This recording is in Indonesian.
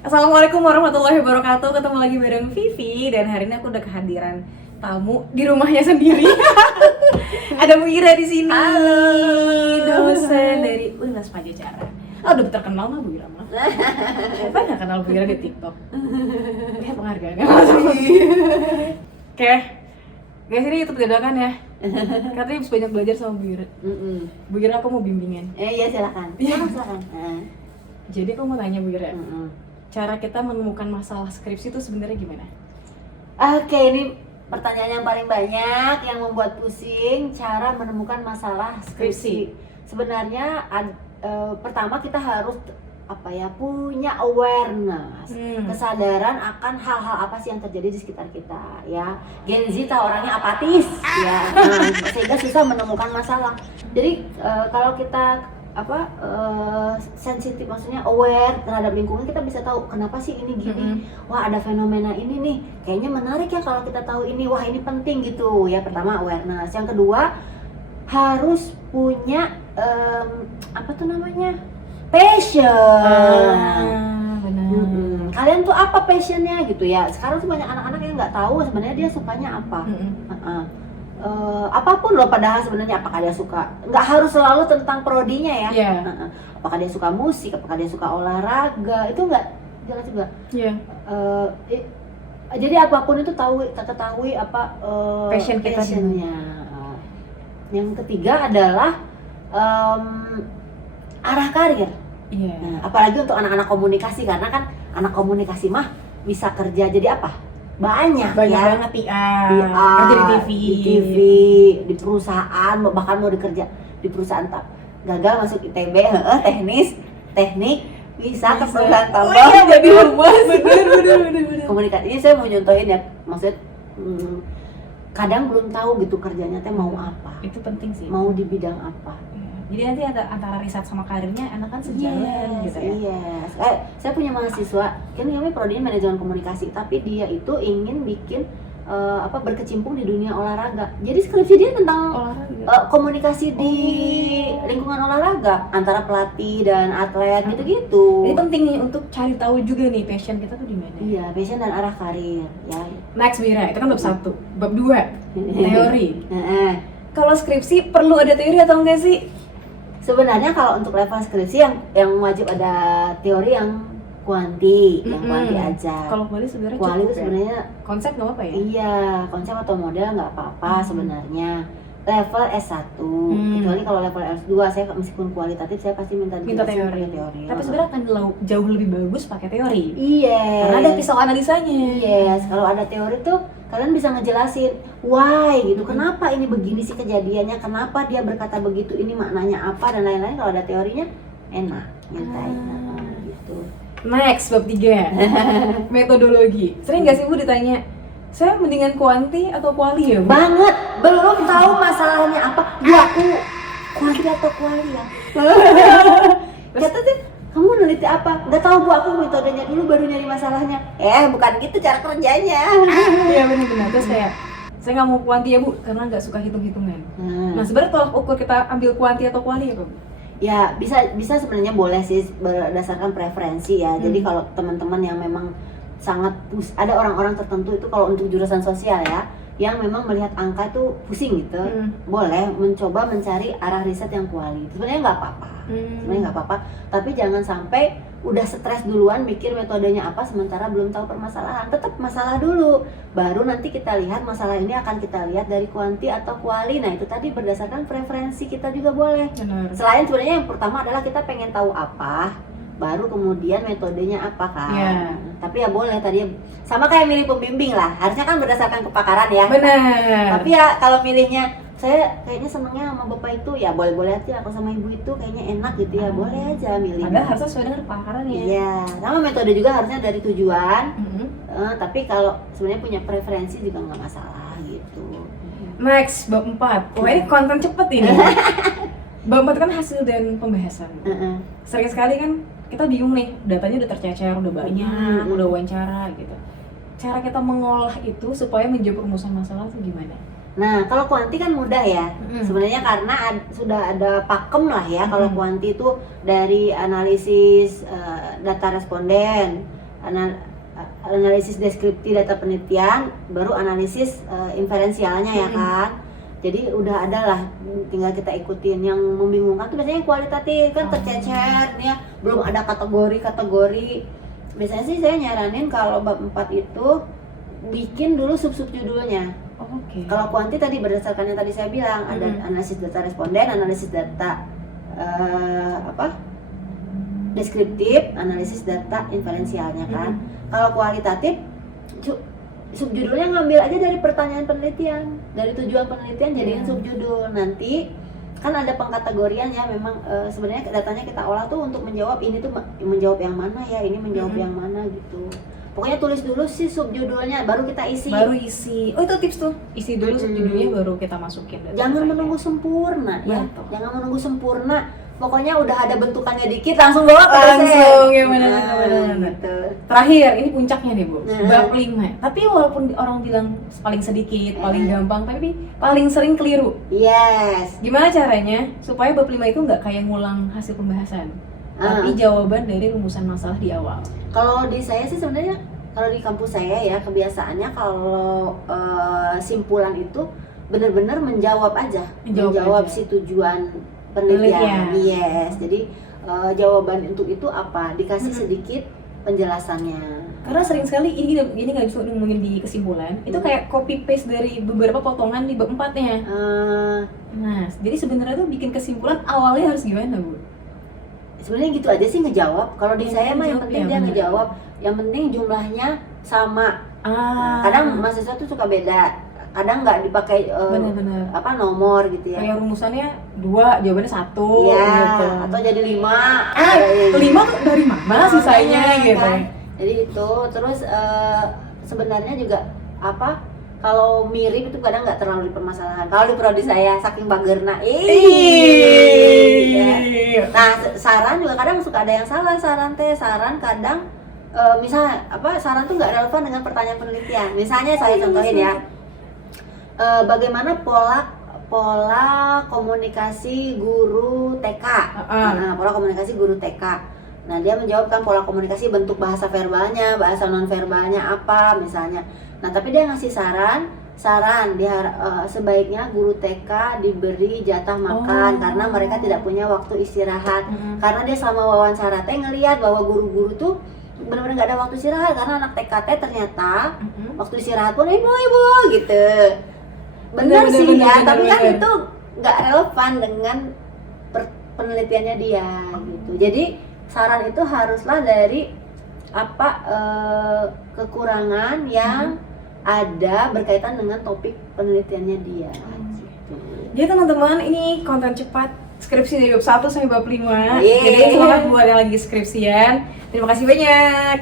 Assalamualaikum warahmatullahi wabarakatuh. Ketemu lagi bareng Vivi dan hari ini aku udah kehadiran tamu di rumahnya sendiri. Ada Bu Ira di sini. Halo. Dosen dari Universitas Pajajaran. Oh, udah terkenal mah Bu Ira mah. Siapa nggak kenal Bu Ira di TikTok? Ya penghargaan. Oke. Guys, ini YouTube dadakan ya. Katanya bisa banyak belajar sama Bu Ira. Bu Ira, aku mau bimbingan. Iya silakan. Silakan. Jadi aku mau tanya Bu Ira. Cara kita menemukan masalah skripsi itu sebenarnya gimana? Oke, ini pertanyaan yang paling banyak yang membuat pusing, cara menemukan masalah skripsi. Sebenarnya pertama kita harus punya awareness, kesadaran akan hal-hal apa sih yang terjadi di sekitar kita ya. Gen Z tahu orangnya apatis ya, sehingga susah menemukan masalah. Jadi kalau kita sensitif, maksudnya aware terhadap lingkungan, kita bisa tahu kenapa sih ini gini. Wah, ada fenomena ini nih, kayaknya menarik ya kalau kita tahu ini. Wah, ini penting gitu ya. Pertama awareness, yang kedua harus punya passion. Benar. Kalian tuh apa passionnya gitu ya. Sekarang tuh banyak anak-anak yang nggak tahu sebenarnya dia sukanya apa. Apapun loh, padahal sebenarnya apakah dia suka, nggak harus selalu tentang prodinya ya. Apakah dia suka musik, apakah dia suka olahraga, itu nggak jelas juga. Jadi apapun itu ketahui apa passionnya. Yang ketiga adalah arah karir. Nah, apalagi untuk anak-anak komunikasi, karena kan anak komunikasi mah bisa kerja jadi apa? Banyak ya. Banget kerja di TV, di perusahaan, bahkan mau dikerja di perusahaan gagal masuk ITB, teknik bisa ke perusahaan tambang jadi humas. Bener. Komunikasi ini saya mau nyontohin ya, maksudnya kadang belum tahu gitu kerjanya teh mau apa, Itu penting sih. mau di bidang apa. Jadi nanti ada antara riset sama karirnya enak kan sejalan gitu ya. Saya punya mahasiswa, kan kami prodinya manajemen komunikasi, tapi dia itu ingin bikin berkecimpung di dunia olahraga. Jadi skripsi dia tentang komunikasi di lingkungan olahraga antara pelatih dan atlet gitu-gitu. Jadi penting nih untuk cari tahu juga nih passion kita tuh di mana. Iya, passion dan arah karir ya. Next Bira, itu kan bab 1. Bab 2, teori. Kalau skripsi perlu ada teori atau enggak sih? Sebenarnya kalau untuk level skripsi yang wajib ada teori yang kuanti, yang kuanti aja. Kalau kuali sebenarnya kuali itu cukup sebenarnya konsep nggak apa ya? Iya, konsep atau model nggak apa-apa sebenarnya. Level S1, kecuali kalau level S2 saya meskipun kualitatif saya pasti minta teori. Tapi sebenarnya akan jauh lebih bagus pakai teori. Iya. Karena ada pisau analisanya. Yes, kalau ada teori tuh kalian bisa ngejelasin why gitu, kenapa ini begini sih kejadiannya, kenapa dia berkata begitu, ini maknanya apa dan lain-lain. Kalau ada teorinya enak nyantai gitu. Next, bab 3. Metodologi. Sering gak sih Bu ditanya, saya mendingan kuanti atau kuali ya Bu? Banget, belum tahu masalahnya apa. Bu, aku kuanti atau kuali ya? Kata tuh, kamu neliti apa? Nggak tahu Bu, aku metodenya dulu baru nyari masalahnya. Bukan gitu cara kerjanya. Iya benar-benar. Terus kayak, saya nggak mau kuanti ya Bu, karena nggak suka hitung-hitungan. Nah sebenarnya tolak ukur kita ambil kuanti atau kuali ya Bu? Ya bisa sebenarnya boleh sih berdasarkan preferensi ya. Jadi kalau teman-teman yang memang sangat ada orang-orang tertentu itu kalau untuk jurusan sosial ya, yang memang melihat angka tuh pusing gitu, boleh mencoba mencari arah riset yang kuali. Sebenarnya nggak apa-apa, tapi jangan sampai udah stres duluan mikir metodenya apa sementara belum tahu permasalahan. Tetap masalah dulu, baru nanti kita lihat masalah ini akan kita lihat dari kuanti atau kuali. Nah itu tadi berdasarkan preferensi kita juga boleh. Benar. Selain sebenarnya yang pertama adalah kita pengen tahu apa, baru kemudian metodenya apa kan. Tapi ya boleh tadi sama kayak milih pembimbing lah, harusnya kan berdasarkan kepakaran ya. Benar. Tapi ya kalau milihnya saya kayaknya senengnya sama bapak itu, ya boleh-boleh aja. Aku sama ibu itu kayaknya enak gitu ya, boleh aja milih. Padahal harusnya sesuai dengan kepakaran ya. Iya, sama metode juga harusnya dari tujuan. Tapi kalau sebenarnya punya preferensi juga nggak masalah gitu. Next, bab 4. Wah ini konten cepet ini. Bab 4 kan hasil dan pembahasan. Sering sekali kan kita bingung nih, datanya udah tercecer, udah banyak, udah wawancara gitu. Cara kita mengolah itu supaya menjawab rumusan masalah itu gimana? Nah, kalau kuanti kan mudah ya. Sebenarnya karena sudah ada pakem lah ya. Kalau kuanti itu dari analisis data responden, analisis deskripsi data penelitian, baru analisis inferensialnya ya kan. Jadi udah ada lah, tinggal kita ikutin. Yang membingungkan tuh biasanya yang kualitatif kan tercecer nih ya, belum ada kategori. Biasanya sih saya nyaranin kalau bab 4 itu bikin dulu sub-sub judulnya. Kalau kuanti tadi berdasarkan yang tadi saya bilang, ada analisis data responden, analisis data deskriptif, analisis data inferensialnya kan. Kalau kualitatif subjudulnya ngambil aja dari pertanyaan penelitian, dari tujuan penelitian jadiin subjudul. Nanti kan ada pengkategorian ya, memang sebenarnya datanya kita olah tuh untuk menjawab ini tuh menjawab yang mana ya, ini menjawab yang mana gitu. Pokoknya tulis dulu sih subjudulnya, baru kita isi. Oh itu tips tuh, isi dulu subjudulnya baru kita masukin. Jangan menunggu sempurna ya, jangan menunggu sempurna. Pokoknya udah ada bentukannya dikit langsung bawa ke dosen. Langsung ya benar. Gitu. Terakhir, ini puncaknya nih Bu, bab 5. Tapi walaupun orang bilang paling sedikit, paling gampang, tapi paling sering keliru. Yes. Gimana caranya supaya bab 5 itu nggak kayak ngulang hasil pembahasan, tapi jawaban dari rumusan masalah di awal? Kalau di saya sih sebenarnya, kalau di kampus saya ya kebiasaannya kalau simpulan itu benar-benar menjawab aja, menjawab si tujuan penelitian. Yes. Jadi jawaban untuk itu apa? Dikasih sedikit penjelasannya. Karena sering sekali ini nggak bisa ngomongin di kesimpulan, itu kayak copy paste dari beberapa potongan di bab 4-nya. Nah, jadi sebenarnya tuh bikin kesimpulan awalnya harus gimana, Bu? Sebenarnya gitu aja sih ngejawab. Kalau di saya mah yang penting dia ngejawab. Yang penting jumlahnya sama. Kadang mahasiswa tuh suka beda. Kadang nggak dipakai nomor gitu ya. Kayak rumusannya 2, jawabannya 1 gitu. Atau jadi 5. 5 tuh dari mana sisanya gitu. Kan? Jadi itu terus sebenarnya juga kalau mirip itu kadang nggak terlalu dipermasalahkan. Kalau di prodi saya saking bagerna, ya. Nah saran juga kadang suka ada yang salah, saran kadang misalnya saran tuh nggak relevan dengan pertanyaan penelitian. Misalnya saya contohin ya, bagaimana pola komunikasi guru TK. Pola komunikasi guru TK. Nah dia menjawabkan pola komunikasi bentuk bahasa verbalnya, bahasa non verbalnya apa misalnya. Nah tapi dia ngasih saran dia sebaiknya guru TK diberi jatah makan karena mereka tidak punya waktu istirahat. Karena dia selama wawancara ngelihat bahwa guru-guru tuh benar-benar nggak ada waktu istirahat, karena anak TK ternyata waktu istirahat pun ibu gitu. Benar sih ya, tapi kan itu nggak relevan dengan penelitiannya dia gitu. Jadi saran itu haruslah dari kekurangan yang ada berkaitan dengan topik penelitiannya dia. Gitu. Jadi teman-teman, ini konten cepat skripsi dari bab 1 sampai bab 5. Jadi semangat buat yang lagi skripsian. Terima kasih banyak.